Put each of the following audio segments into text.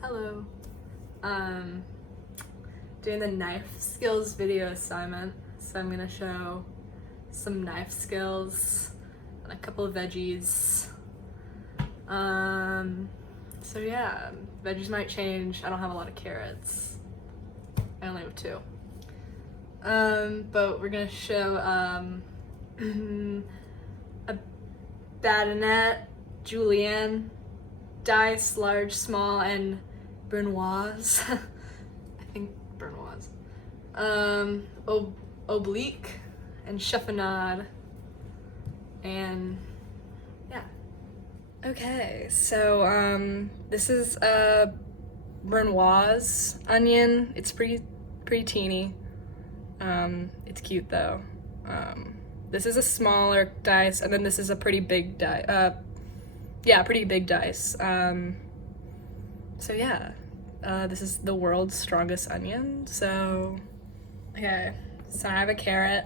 Hello. Doing the knife skills video assignment. So I'm gonna show some knife skills and a couple of veggies. So yeah, veggies might change. I don't have a lot of carrots. I only have 2. But we're gonna show a batonette, julienne, dice, large, small, and brunoise. I think brunoise. Oblique and chiffonade. And yeah. Okay, so this is a brunoise onion. It's pretty teeny. It's cute though. This is a smaller dice, and then this is a pretty big dice. Yeah, pretty big dice. So yeah, this is the world's strongest onion. So, okay, so I have a carrot.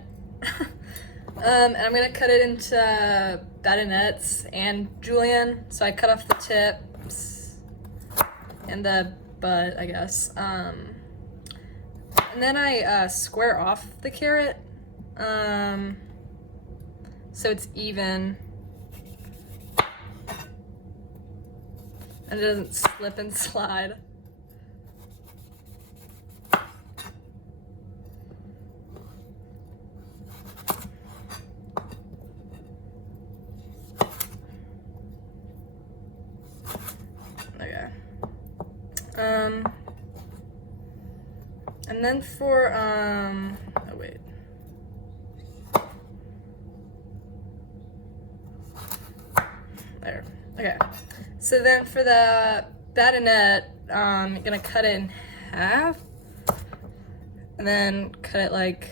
And I'm gonna cut it into batonettes and julienne. So I cut off the tips and the butt, I guess. And then I square off the carrot, so it's even and it doesn't slip and slide. Okay. And then for oh wait. There. Okay. So then for the batonette, you're gonna cut it in half and then cut it like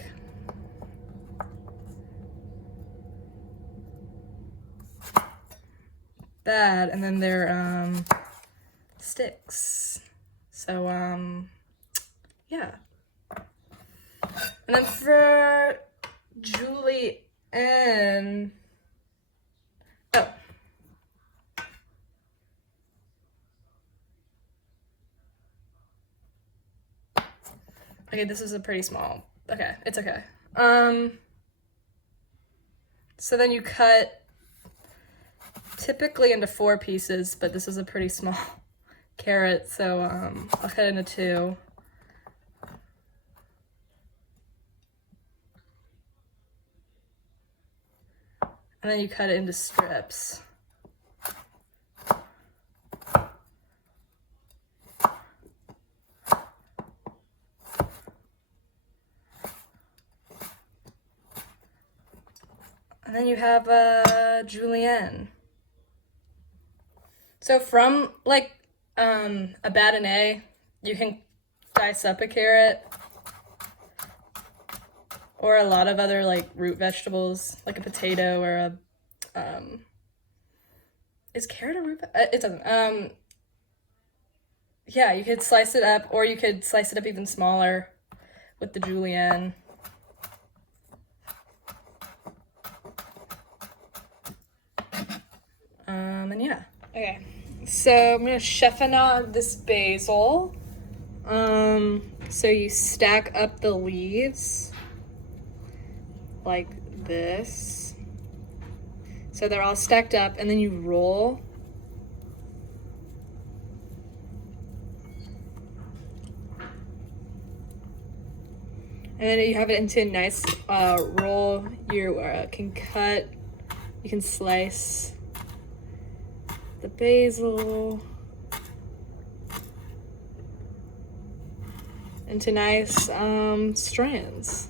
that, and then they're sticks. So yeah. And then for julienne, oh. Okay, this is a pretty small. Okay, it's okay. So then you cut typically into 4 pieces, but this is a pretty small carrot, so I'll cut it into 2. And then you cut it into strips. And then you have julienne. So from like a bâtonnet, you can dice up a carrot or a lot of other like root vegetables, like a potato or a is carrot a root? It doesn't. Yeah, you could slice it up, or you could slice it up even smaller with the julienne. And yeah. Okay, so I'm gonna chiffonade this basil. So you stack up the leaves like this. So they're all stacked up, and then you roll. And then you have it into a nice roll. You can cut, you can slice the basil into nice strands.